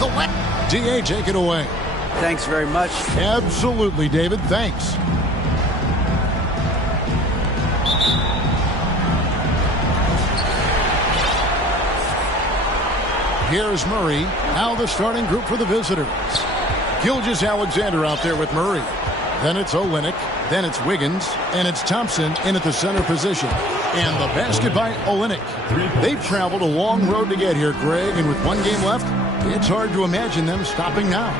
The left. DA, take it away. Thanks very much. Absolutely, David. Thanks. Here's Murray. Now the starting group for the visitors. Gilgeous-Alexander out there with Murray. Then it's Olynyk. Then it's Wiggins. And it's Thompson in at the center position. And the basket by Olynyk. They've traveled a long road to get here, Greg. And with one game left, it's hard to imagine them stopping now.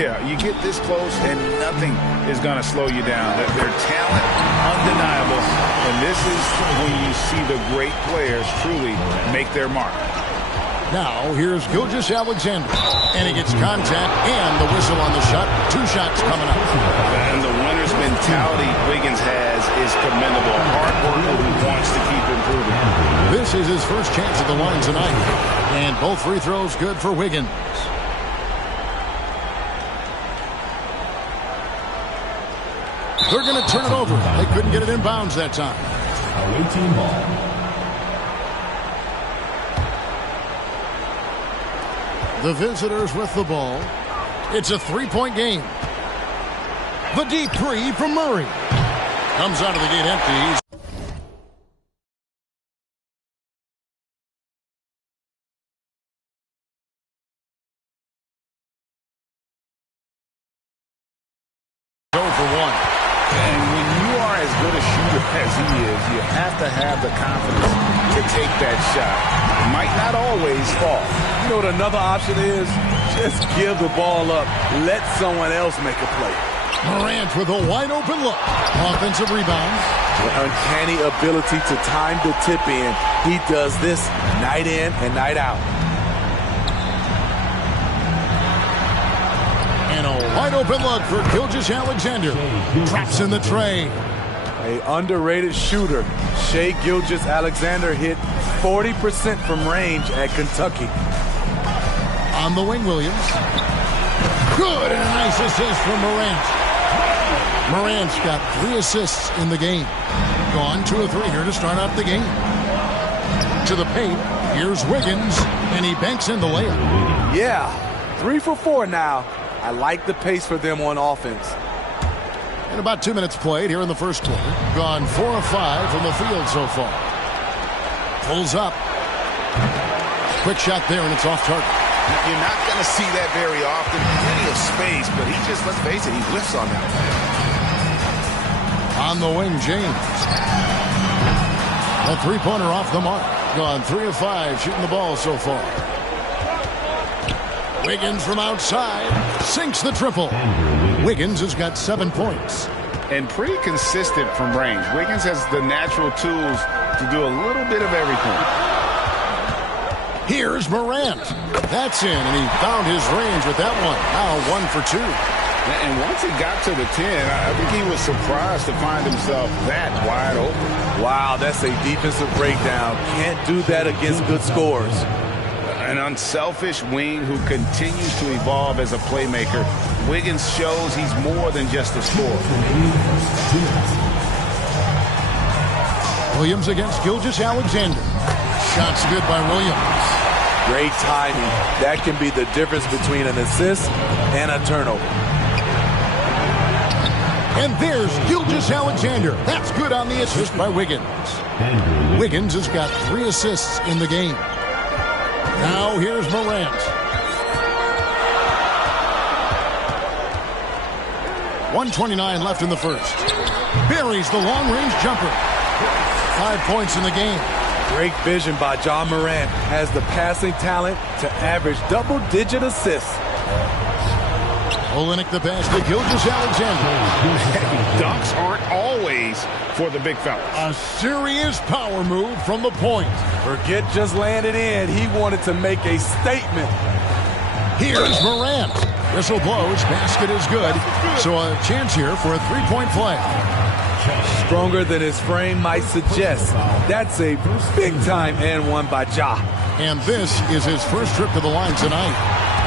Yeah, you get this close and nothing is going to slow you down. Their talent, undeniable. And this is when you see the great players truly make their mark. Now, here's Gilgeous-Alexander. And he gets contact and the whistle on the shot. 2 shots coming up. And the winner's mentality Wiggins has is commendable. Hard worker who wants to keep improving. This is his first chance at the line tonight. And both free throws good for Wiggins. They're going to turn it over. They couldn't get it in bounds that time. Away team ball. The visitors with the ball. It's a 3-point game. The deep three from Murray. Comes out of the gate empty. As he is, you have to have the confidence to take that shot. It might not always fall. You know what another option is? Just give the ball up. Let someone else make a play. Morant with a wide open look. Offensive rebound. An uncanny ability to time the tip in. He does this night in and night out. And a wide open look for Gilgeous-Alexander. Drops in the tray. A underrated shooter. Shai Gilgeous-Alexander hit 40% from range at Kentucky. On the wing, Williams. Good, and a nice assist from Morant. Morant's got 3 assists in the game. Gone 2 of 3 here to start out the game. To the paint, here's Wiggins, and he banks in the layup. Yeah, 3 for 4 now. I like the pace for them on offense. And about 2 minutes played here in the first quarter. Gone 4 of 5 from the field so far. Pulls up. Quick shot there, and it's off target. You're not going to see that very often. Plenty of space, but he just, let's face it, he whiffs on that one. On the wing, James. A 3-pointer off the mark. Gone 3 of 5 shooting the ball so far. Wiggins from outside. Sinks the triple. Wiggins has got 7 points. And pretty consistent from range. Wiggins has the natural tools to do a little bit of everything. Here's Morant. That's in, and he found his range with that one. Now 1 for 2. And once he got to the 10, I think he was surprised to find himself that wide open. Wow, that's a defensive breakdown. Can't do that against good scores. An unselfish wing who continues to evolve as a playmaker. Wiggins shows he's more than just a scorer. Williams against Gilgeous-Alexander. Shots good by Williams. Great timing. That can be the difference between an assist and a turnover. And there's Gilgeous-Alexander. That's good on the assist by Wiggins. Wiggins has got 3 assists in the game. Now here's Morant. 1:29 left in the first. Buries the long-range jumper. 5 points in the game. Great vision by John Morant. Has the passing talent to average double-digit assists. Olynyk the pass to Gilgeous-Alexander. Dunks aren't always for the big fellas. A serious power move from the point. Forget just landed in. He wanted to make a statement. Here's Morant. Whistle blows. Basket is good. So a chance here for a 3-point play. Stronger than his frame might suggest. That's a big-time and one by Ja. And this is his first trip to the line tonight.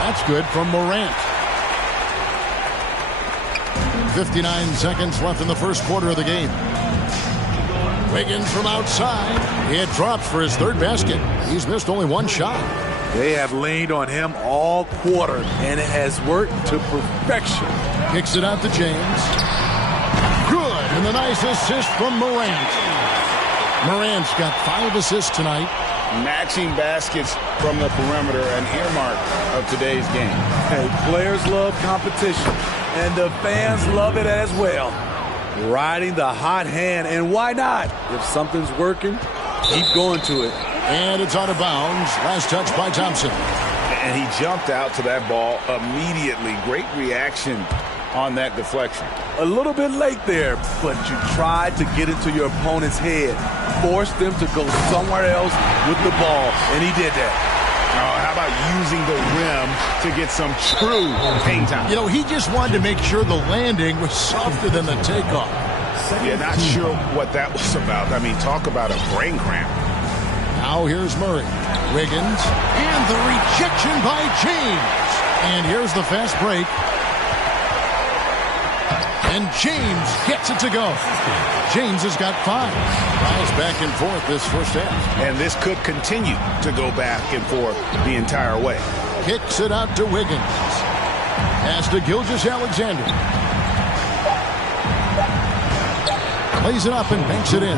That's good from Morant. 59 seconds left in the first quarter of the game. Wiggins from outside. It drops for his 3rd basket. He's missed only 1 shot. They have leaned on him all quarter, and it has worked to perfection. Kicks it out to James. Good, and the nice assist from Morant. Morant's got 5 assists tonight. Matching baskets from the perimeter, an earmark of today's game. Hey, players love competition, and the fans love it as well. Riding the hot hand, and why not? If something's working, keep going to it. And it's out of bounds. Last touch by Thompson. And he jumped out to that ball immediately. Great reaction on that deflection. A little bit late there, but you tried to get into your opponent's head. Force them to go somewhere else with the ball, and he did that. Oh, how about using the rim to get some true hang time? You know, he just wanted to make sure the landing was softer than the takeoff. Yeah, not sure what that was about. I mean, talk about a brain cramp. Now here's Murray. Wiggins. And the rejection by James. And here's the fast break. And James gets it to go. James has got 5. Fouls back and forth this first half. And this could continue to go back and forth the entire way. Kicks it out to Wiggins. Pass to Gilgeous-Alexander. Lays it up and banks it in.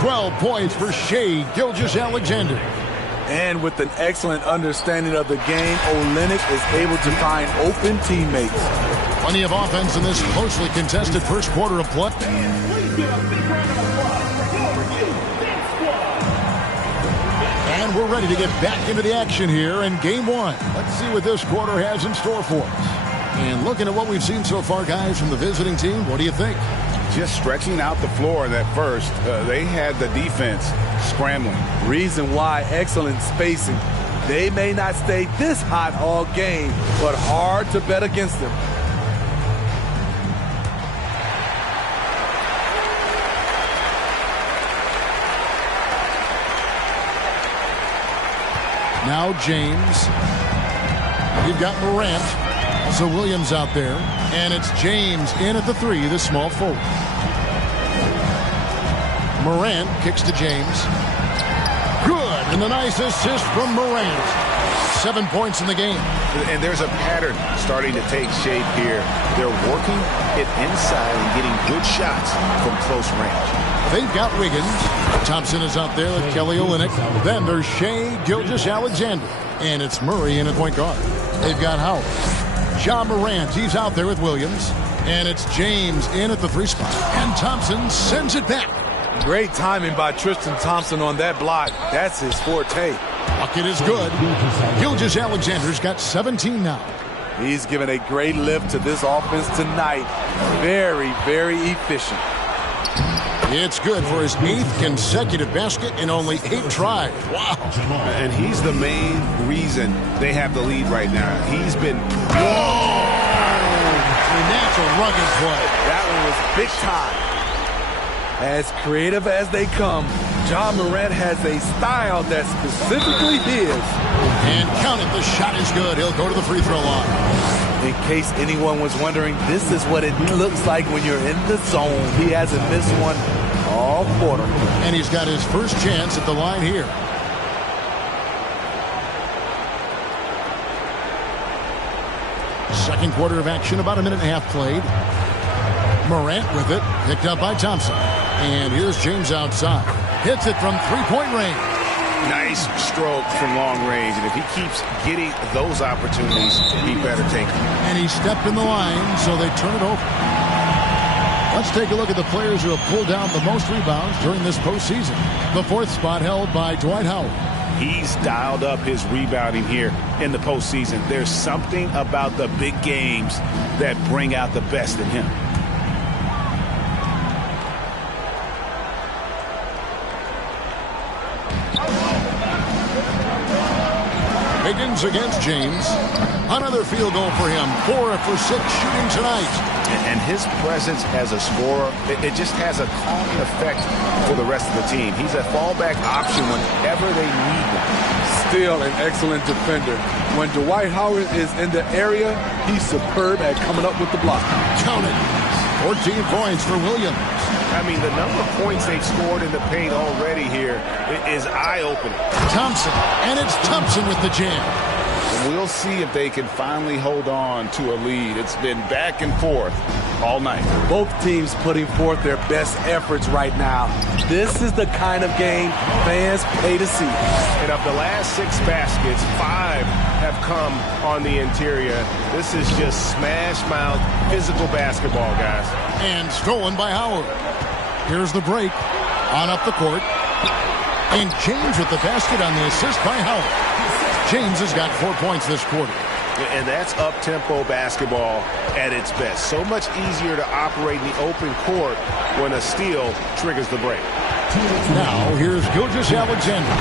12 points for Shai Gilgeous-Alexander. And with an excellent understanding of the game, Olynyk is able to find open teammates. Plenty of offense in this closely contested first quarter of play. And we're ready to get back into the action here in game 1. Let's see what this quarter has in store for us. And looking at what we've seen so far, guys, from the visiting team, what do you think? Just stretching out the floor that first. They had the defense scrambling. Reason why, excellent spacing. They may not stay this hot all game, but hard to bet against them. Now James. You've got Morant. Also Williams out there. And it's James in at the 3, the small forward. Morant kicks to James. Good. And the nice assist from Morant. 7 points in the game. And there's a pattern starting to take shape here. They're working it inside and getting good shots from close range. They've got Wiggins. Thompson is out there with Kelly Olynyk. Then there's Shai Gilgeous-Alexander. And it's Murray in at point guard. They've got Howard. Ja Morant, he's out there with Williams. And it's James in at the 3 spot. And Thompson sends it back. Great timing by Tristan Thompson on that block. That's his forte. Bucket is good. Gilgeous-Alexander's got 17 now. He's given a great lift to this offense tonight. Very, very efficient. It's good for his 8th consecutive basket in only 8 tries. Wow. And he's the main reason they have the lead right now. He's been... Whoa! And that's a rugged play. That one was big time. As creative as they come, Ja Morant has a style that's specifically his. And count it, the shot is good. He'll go to the free throw line. In case anyone was wondering, this is what it looks like when you're in the zone. He hasn't missed one all quarter. And he's got his first chance at the line here. Second quarter of action, about a minute and a half played. Morant with it, picked up by Thompson. And here's James outside. Hits it from three-point range. Nice stroke from long range. And if he keeps getting those opportunities, he better take them. And he stepped in the line, so they turn it over. Let's take a look at the players who have pulled down the most rebounds during this postseason. The 4th spot held by Dwight Howard. He's dialed up his rebounding here in the postseason. There's something about the big games that bring out the best in him. Wiggins against James. Another field goal for him. 4 for 6 shooting tonight. And his presence as a scorer, it just has a calming effect for the rest of the team. He's a fallback option whenever they need one. Still an excellent defender. When Dwight Howard is in the area, he's superb at coming up with the block. Count it. 14 points for Williams. I mean, the number of points they've scored in the paint already here is eye-opening. Thompson, and it's Thompson with the jam. We'll see if they can finally hold on to a lead. It's been back and forth all night. Both teams putting forth their best efforts right now. This is the kind of game fans pay to see. And of the last 6 baskets, 5 have come on the interior. This is just smash-mouth physical basketball, guys. And stolen by Howard. Here's the break. On up the court. And James with the basket on the assist by Howard. James has got 4 points this quarter. And that's up-tempo basketball at its best. So much easier to operate in the open court when a steal triggers the break. Now, here's Gilgeous-Alexander.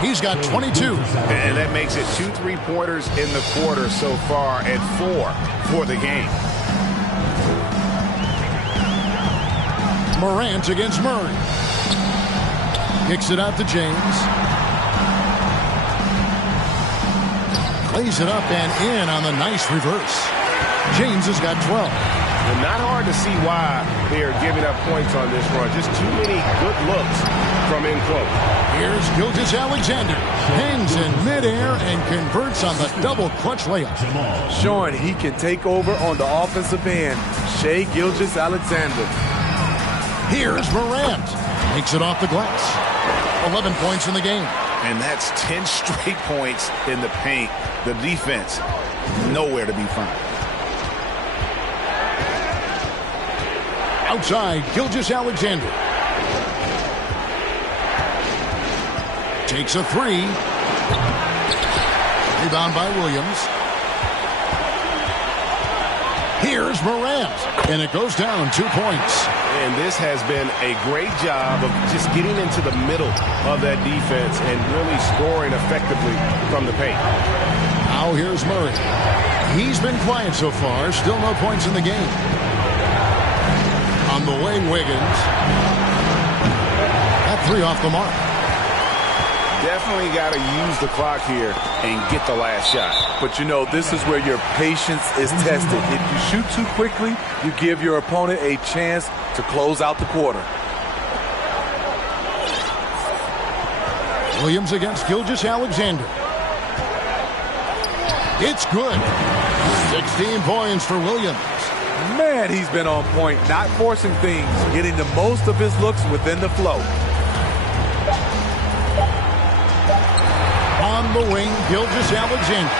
He's got 22. And that makes it 2 3-pointers in the quarter so far and 4 for the game. Morant against Murray. Kicks it out to James. Lays it up and in on the nice reverse. James has got 12. And not hard to see why they are giving up points on this run. Just too many good looks from in close. Here's Gilgeous-Alexander. Hangs in midair and converts on the double clutch layup. Showing he can take over on the offensive end. Shai Gilgeous-Alexander. Here's Morant. Makes it off the glass. 11 points in the game. And that's 10 straight points in the paint. The defense, nowhere to be found. Outside, Gilgeous-Alexander. Takes a 3. Rebound by Williams. Here's Morant. And it goes down 2 points. And this has been a great job of just getting into the middle of that defense and really scoring effectively from the paint. Now here's Murray. He's been quiet so far. Still no points in the game. On the wing, Wiggins. That 3 off the mark. Definitely got to use the clock here and get the last shot. But you know, this is where your patience is tested. If you shoot too quickly, you give your opponent a chance to close out the quarter. Williams against Gilgeous-Alexander. It's good. 16 points for Williams. Man, he's been on point, not forcing things, getting the most of his looks within the flow. On the wing, Gilgeous-Alexander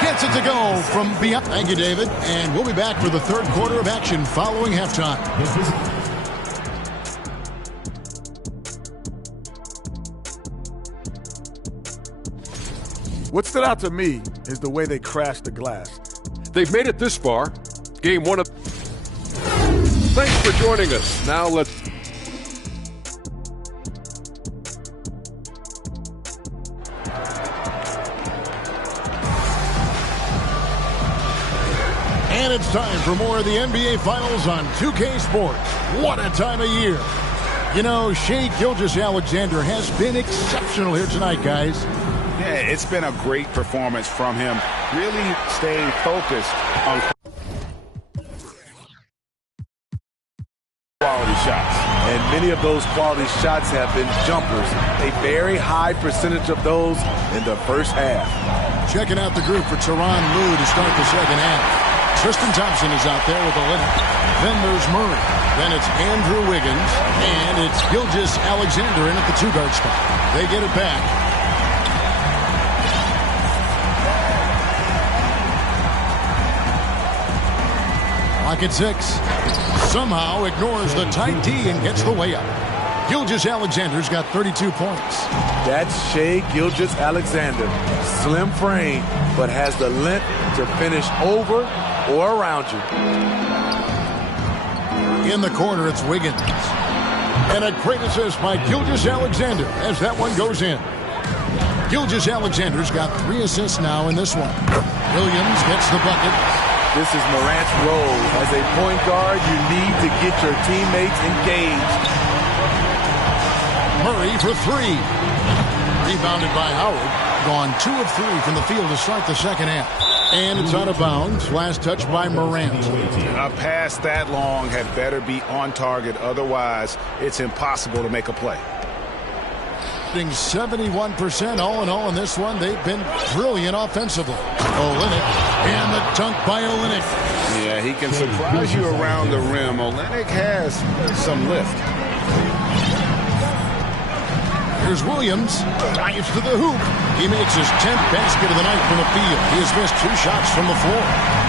gets it to go from beyond. Thank you, David. And we'll be back for the third quarter of action following halftime. What stood out to me is the way they crashed the glass. They've made it this far. Game 1 of... Thanks for joining us. Now let's... And it's time for more of the NBA Finals on 2K Sports. What a time of year. You know, Shai Gilgeous-Alexander has been exceptional here tonight, guys. Yeah, it's been a great performance from him. Really staying focused on quality shots. And many of those quality shots have been jumpers. A very high percentage of those in the first half. Checking out the group for Tyronn Lue to start the second half. Tristan Thompson is out there with the limit. Then there's Murray. Then it's Andrew Wiggins. And it's Gilgeous-Alexander in at the 2-guard spot. They get it back. Clock at 6. Somehow ignores the tight D and gets the way up. Gilgeous-Alexander's got 32 points. That's Shai Gilgeous-Alexander. Slim frame, but has the length to finish over or around you. In the corner, it's Wiggins. And a great assist by Gilgeous-Alexander as that one goes in. Gilgeous-Alexander's got 3 assists now in this one. Williams gets the bucket. This is Morant's role. As a point guard, you need to get your teammates engaged. Murray for 3. Rebounded by Howard. Gone 2 of 3 from the field to start the second half. And it's out of bounds. Last touch by Morant. A pass that long had better be on target. Otherwise, it's impossible to make a play. 71% all in all in this one. They've been brilliant offensively. Olynyk, and the dunk by Olynyk. Yeah, he can surprise you around the rim. Olynyk has some lift. Here's Williams. Dives to the hoop. He makes his 10th basket of the night from the field. He has missed 2 shots from the floor.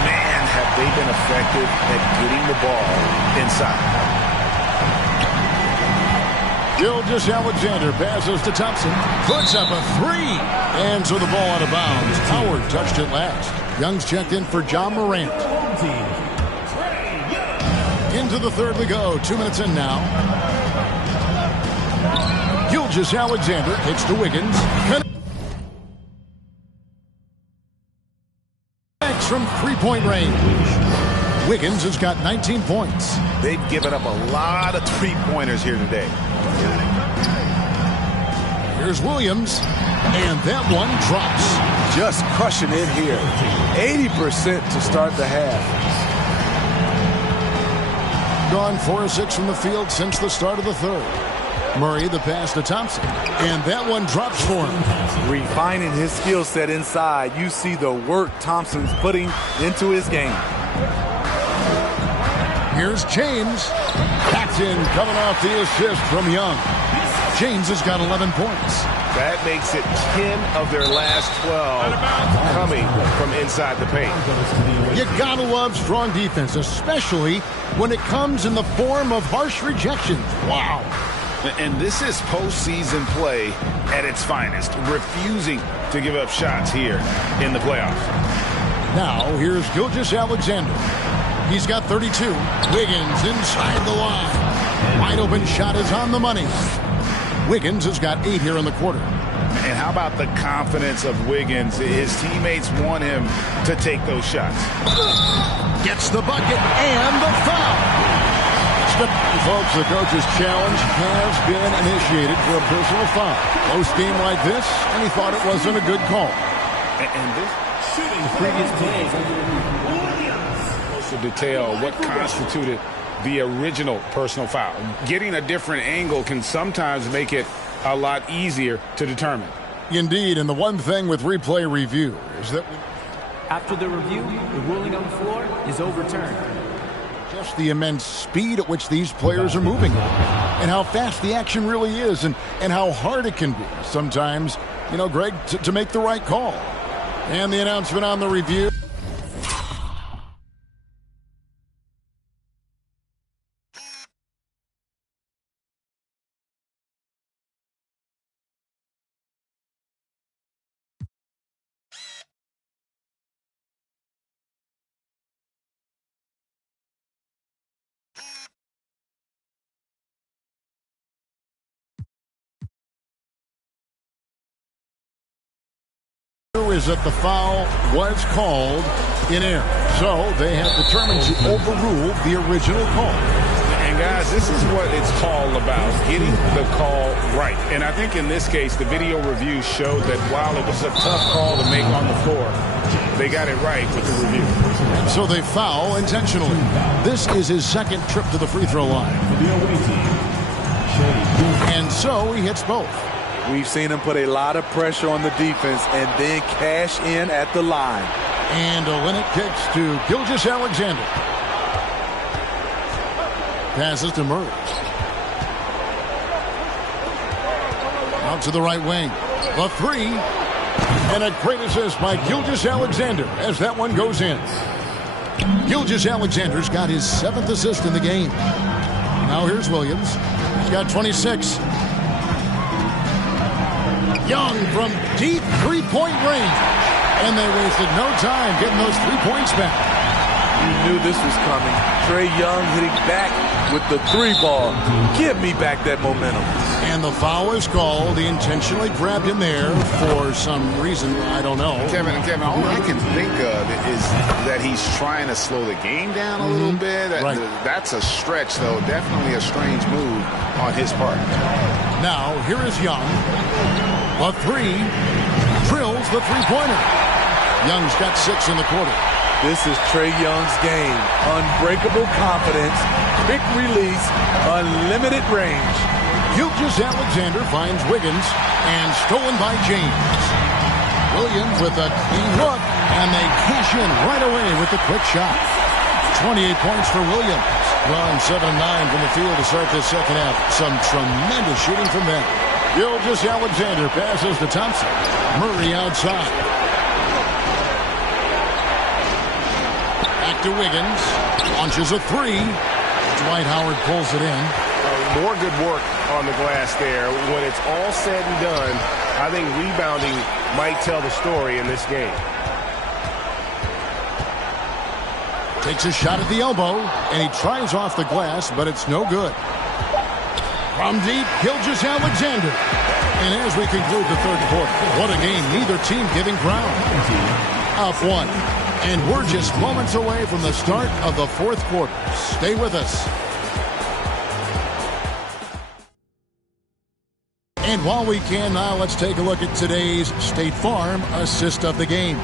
Man, have they been effective at getting the ball inside. Gilgeous-Alexander passes to Thompson. Puts up a 3. And so the ball out of bounds. Howard touched it last. Young's checked in for John Morant. Into the third we go. 2 minutes in now. Gilgeous-Alexander kicks to Wiggins. Connects from three-point range. Wiggins has got 19 points. They've given up a lot of three-pointers here today. Here's Williams. And that one drops. Just crushing it here. 80% to start the half. Gone 4 of 6 from the field since the start of the third. Murray the pass to Thompson. And that one drops for him. Refining his skill set inside. You see the work Thompson's putting into his game. Here's James. That's in, coming off the assist from Young. James has got 11 points. That makes it 10 of their last 12 coming from inside the paint. You gotta love strong defense, especially when it comes in the form of harsh rejections. Wow. And this is postseason play at its finest, refusing to give up shots here in the playoffs. Now, here's Gilgeous-Alexander. He's got 32. Wiggins inside the line. Wide open shot is on the money. Wiggins has got 8 here in the quarter. And how about the confidence of Wiggins? His teammates want him to take those shots. Gets the bucket and the foul. Folks, the coach's challenge has been initiated for a personal foul. Close game like this, and he thought it wasn't a good call. And this previous plays to detail what constituted the original personal foul. Getting a different angle can sometimes make it a lot easier to determine. Indeed, and the one thing with replay review is that after the review, the ruling on the floor is overturned. Just the immense speed at which these players are moving and how fast the action really is and how hard it can be sometimes, you know, Greg, to make the right call. And the announcement on the review. Is that the foul was called in error. So they have determined to overrule the original call. And guys, this is what it's all about, getting the call right. And I think in this case, the video review showed that while it was a tough call to make on the floor, they got it right with the review. And so they foul intentionally. This is his second trip to the free throw line. And so he hits both. We've seen him put a lot of pressure on the defense and then cash in at the line. And Olynyk kicks to Gilgeous-Alexander. Passes to Murray. Out to the right wing. The 3. And a great assist by Gilgeous-Alexander as that one goes in. Gilgeous-Alexander's got his 7th assist in the game. Now here's Williams. He's got 26. Young from deep three-point range. And they wasted no time getting those 3 points back. You knew this was coming. Trae Young hitting back with the 3 ball. Give me back that momentum. And the foul is called. He intentionally grabbed him there for some reason. I don't know. Kevin, all I can think of is that he's trying to slow the game down a little bit. Right. That's a stretch, though. Definitely a strange move on his part. Now, here is Young. A 3. Drills the three-pointer. Young's got 6 in the quarter. This is Trae Young's game. Unbreakable confidence, quick release, unlimited range. Gilgeous-Alexander finds Wiggins and stolen by James. Williams with a clean look, and they cash in right away with the quick shot. 28 points for Williams. Gone 7 of 9 from the field to start this second half. Some tremendous shooting from them. Gilgeous-Alexander passes to Thompson. Murray outside. Back to Wiggins. Launches a 3. Dwight Howard pulls it in. More good work on the glass there. When it's all said and done, I think rebounding might tell the story in this game. Takes a shot at the elbow, and he tries off the glass, but it's no good. From deep, Gilgeous-Alexander. And as we conclude the third quarter, what a game. Neither team giving ground. Up 1. And we're just moments away from the start of the fourth quarter. Stay with us. And while we can now, let's take a look at today's State Farm assist of the game.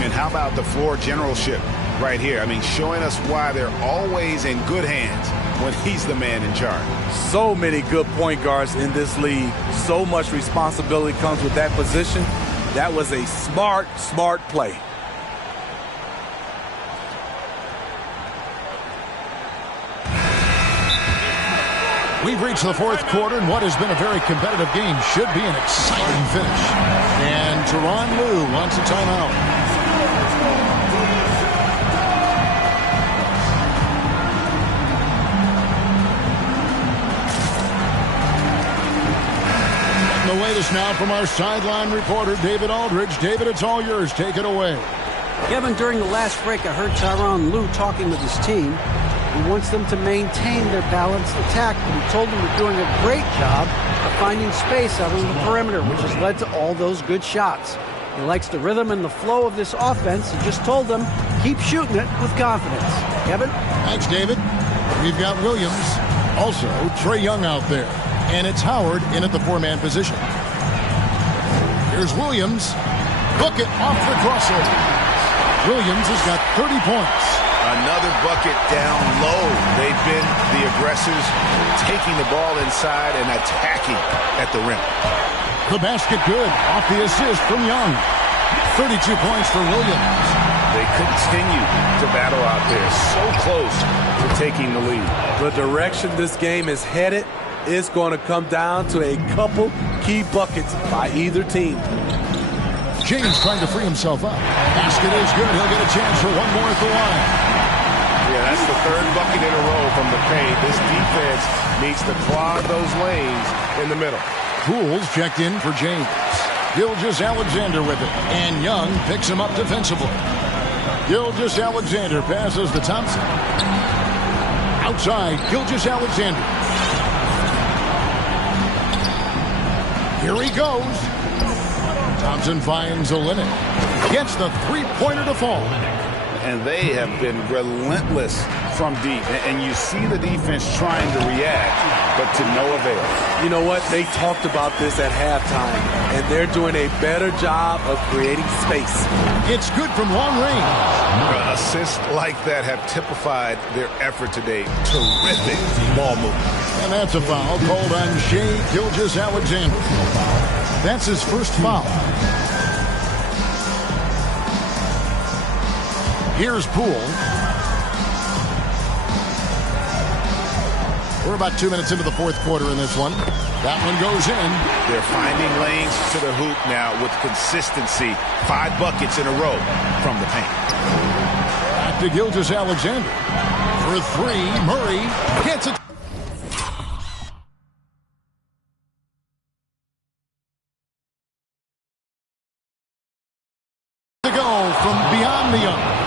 And how about the floor generalship right here? I mean, showing us why they're always in good hands when he's the man in charge. So many good point guards in this league. So much responsibility comes with that position. That was a smart play. We've reached the fourth quarter, and what has been a very competitive game should be an exciting finish. And Tyronn Lue wants a timeout. The latest now from our sideline reporter, David Aldridge. David, it's all yours. Take it away. Kevin, during the last break, I heard Tyronn Lue talking with his team. He wants them to maintain their balanced attack, but he told them they're doing a great job of finding space out on the perimeter, which has led to all those good shots. He likes the rhythm and the flow of this offense. He just told them, keep shooting it with confidence. Kevin? Thanks, David. We've got Williams, also Trae Young out there, and it's Howard in at the 4-man position. Here's Williams. Book it off the crossover. Williams has got 30 points. Another bucket down low. They've been the aggressors, taking the ball inside and attacking at the rim. The basket good off the assist from Young. 32 points for Williams. They continue to battle out there, so close to taking the lead. The direction this game is headed is going to come down to a couple key buckets by either team. James trying to free himself up. Basket is good. He'll get a chance for one more at the line. Yeah, that's the third bucket in a row from the paint. This defense needs to clog those lanes in the middle. Pools checked in for James. Gilgeous-Alexander with it. And Young picks him up defensively. Gilgeous-Alexander passes to Thompson. Outside, Gilgeous-Alexander. Here he goes. Thompson finds Olynyk. Gets the three-pointer to fall. And they have been relentless from deep. And you see the defense trying to react, but to no avail. You know what? They talked about this at halftime, and they're doing a better job of creating space. It's good from long range. Assists like that have typified their effort today. Terrific ball movement. And that's a foul called on Shai Gilgeous-Alexander. That's his first foul. Here's Poole. We're about 2 minutes into the fourth quarter in this one. That one goes in. They're finding lanes to the hoop now with consistency. 5 buckets in a row from the paint. Back to Gilgeous-Alexander. For 3, Murray gets it. To go from beyond the arc.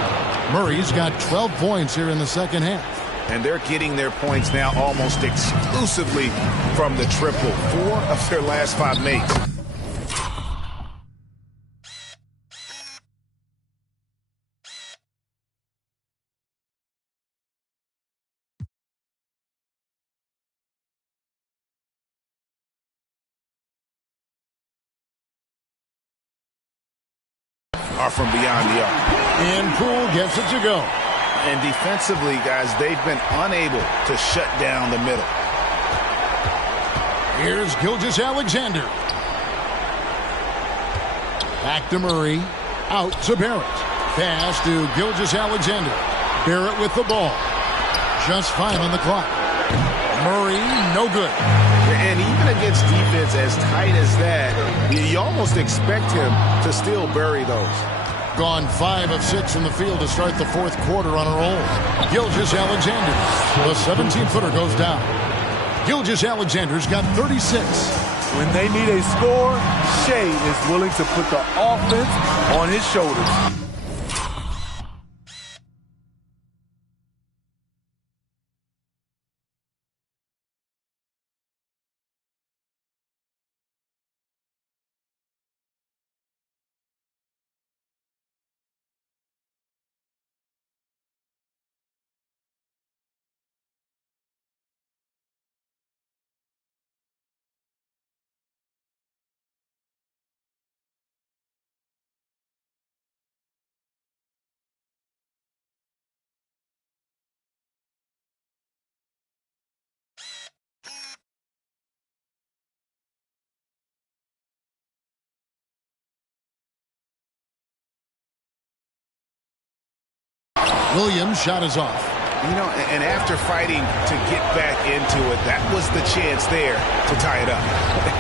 Murray's got 12 points here in the second half. And they're getting their points now almost exclusively from the triple. 4 of their last 5 makes. are from beyond the arc. And Poole gets it to go. And defensively, guys, they've been unable to shut down the middle. Here's Gilgeous-Alexander. Back to Murray. Out to Barrett. Pass to Gilgeous-Alexander. Barrett with the ball. Just 5 on the clock. Murray, no good. And even against defense as tight as that, you almost expect him to still bury those. Gone 5 of 6 from the field to start the fourth quarter on a roll. Gilgeous-Alexander. The 17-footer goes down. Gilgeous-Alexander's got 36. When they need a score, Shea is willing to put the offense on his shoulders. Williams' shot is off. You know, and after fighting to get back into it, that was the chance there to tie it up.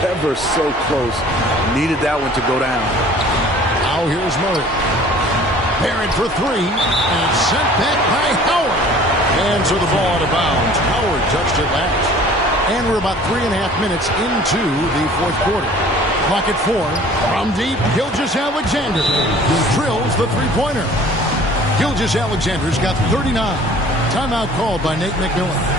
Ever so close. Needed that one to go down. Now here's Murray. Barrett for 3. And sent back by Howard. And so the ball out of bounds. Howard touched it last. And we're about 3.5 minutes into the fourth quarter. Clock at 4. From deep, Gilgeous-Alexander, who drills the three-pointer. Gilgeous-Alexander's got 39. Timeout called by Nate McMillan.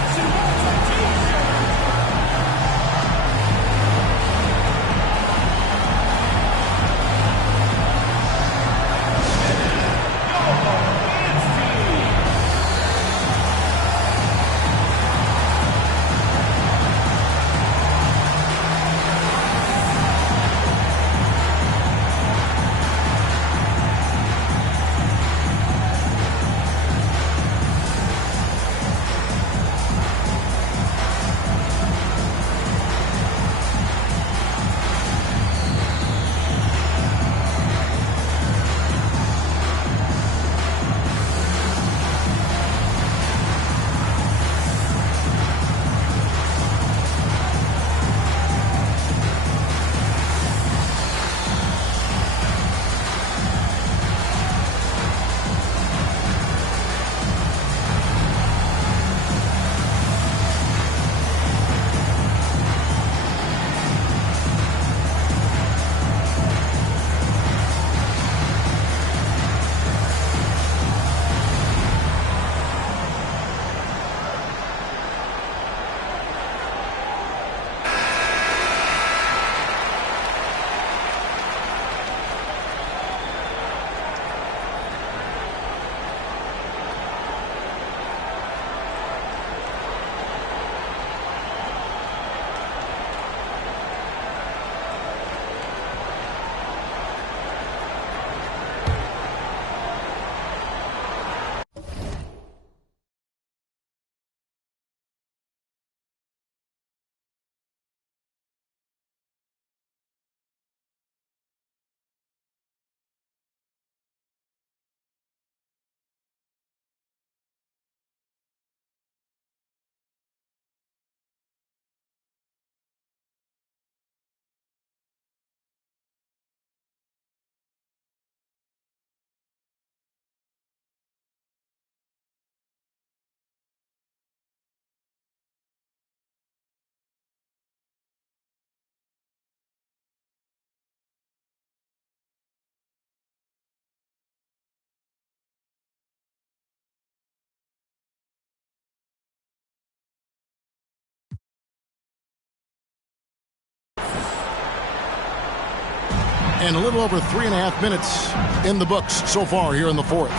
And a little over 3.5 minutes in the books so far here in the fourth.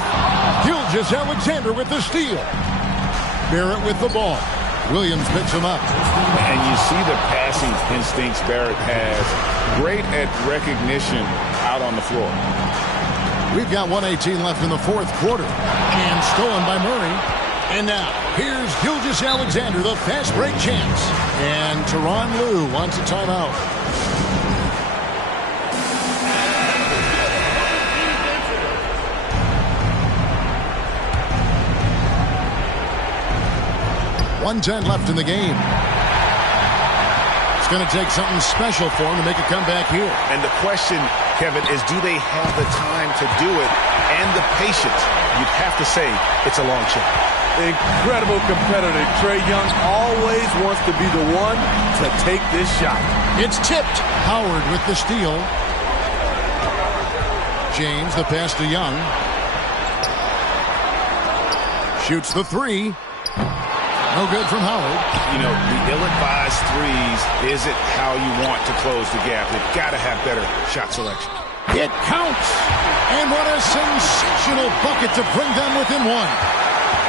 Gilgeous-Alexander with the steal. Barrett with the ball. Williams picks him up. And you see the passing instincts Barrett has. Great at recognition out on the floor. We've got 1:18 left in the fourth quarter. And stolen by Murray. And now, here's Gilgeous-Alexander, the fast break champs. And Tyronn Lue wants a timeout. .110 left in the game. It's going to take something special for him to make a comeback here. And the question, Kevin, is do they have the time to do it and the patience? You'd have to say it's a long shot. Incredible competitor. Trae Young always wants to be the one to take this shot. It's tipped. Howard with the steal. James, the pass to Young. Shoots the three. No good from Howard. You know, the ill-advised threes isn't how you want to close the gap. You've got to have better shot selection. It counts. And what a sensational bucket to bring them within one.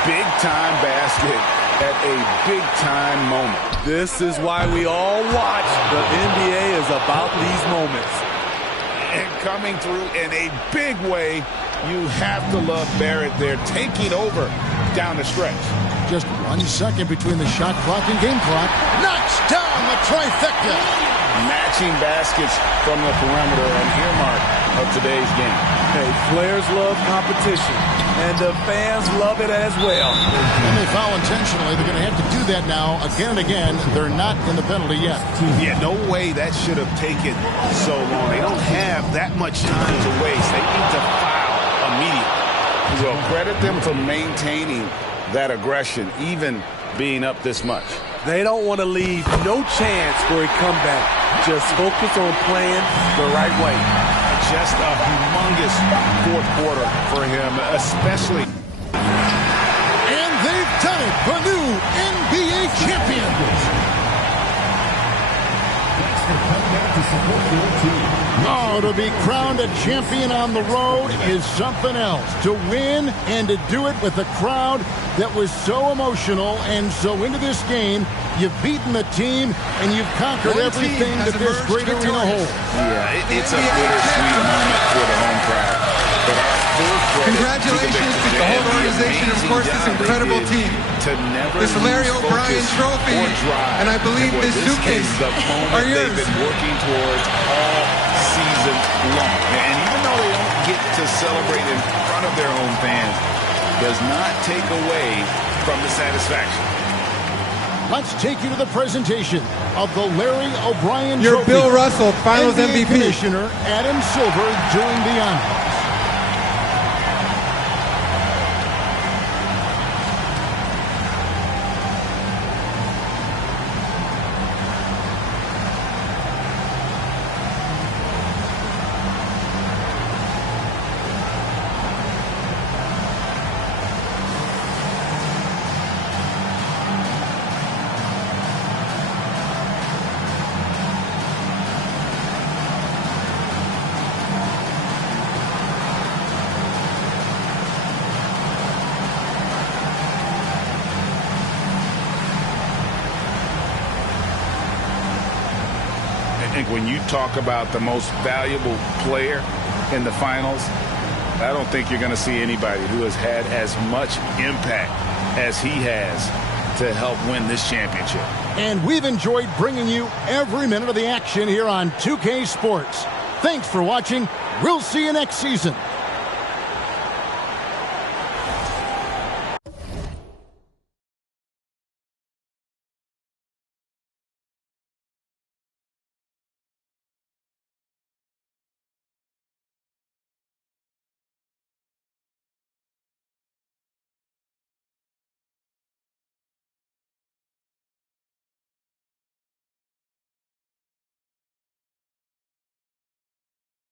Big-time basket at a big-time moment. This is why we all watch. The NBA is about these moments. And coming through in a big way, you have to love Barrett there, taking over down the stretch. Just 1 second between the shot clock and game clock. Knocks down the trifecta. Matching baskets from the perimeter, an earmark of today's game. Hey, players love competition, and the fans love it as well. And they foul intentionally. They're going to have to do that now again and again. They're not in the penalty yet. Yeah, no way that should have taken so long. They don't have that much time to waste. They need to foul immediately. Well, credit them for maintaining that aggression, even being up this much. They don't want to leave no chance for a comeback. Just focus on playing the right way. Just a humongous fourth quarter for him, especially. And they've done it. The new NBA champions. Oh, to be crowned a champion on the road is something else. To win and to do it with a crowd that was so emotional and so into this game, you've beaten the team and you've conquered everything that this great arena holds. Yeah, it's a bittersweet moment for the home crowd. But congratulations to the whole organization, of course, this incredible team. This Larry O'Brien trophy, and I believe this suitcase are yours. They've been working towards all season long. And even though they don't get to celebrate in front of their own fans, does not take away from the satisfaction. Let's take you to the presentation of the Larry O'Brien Your Trophy. Bill Russell, Finals NBA MVP. Commissioner Adam Silver doing the honors. I think when you talk about the most valuable player in the finals, I don't think you're going to see anybody who has had as much impact as he has to help win this championship. And we've enjoyed bringing you every minute of the action here on 2K Sports. Thanks for watching. We'll see you next season.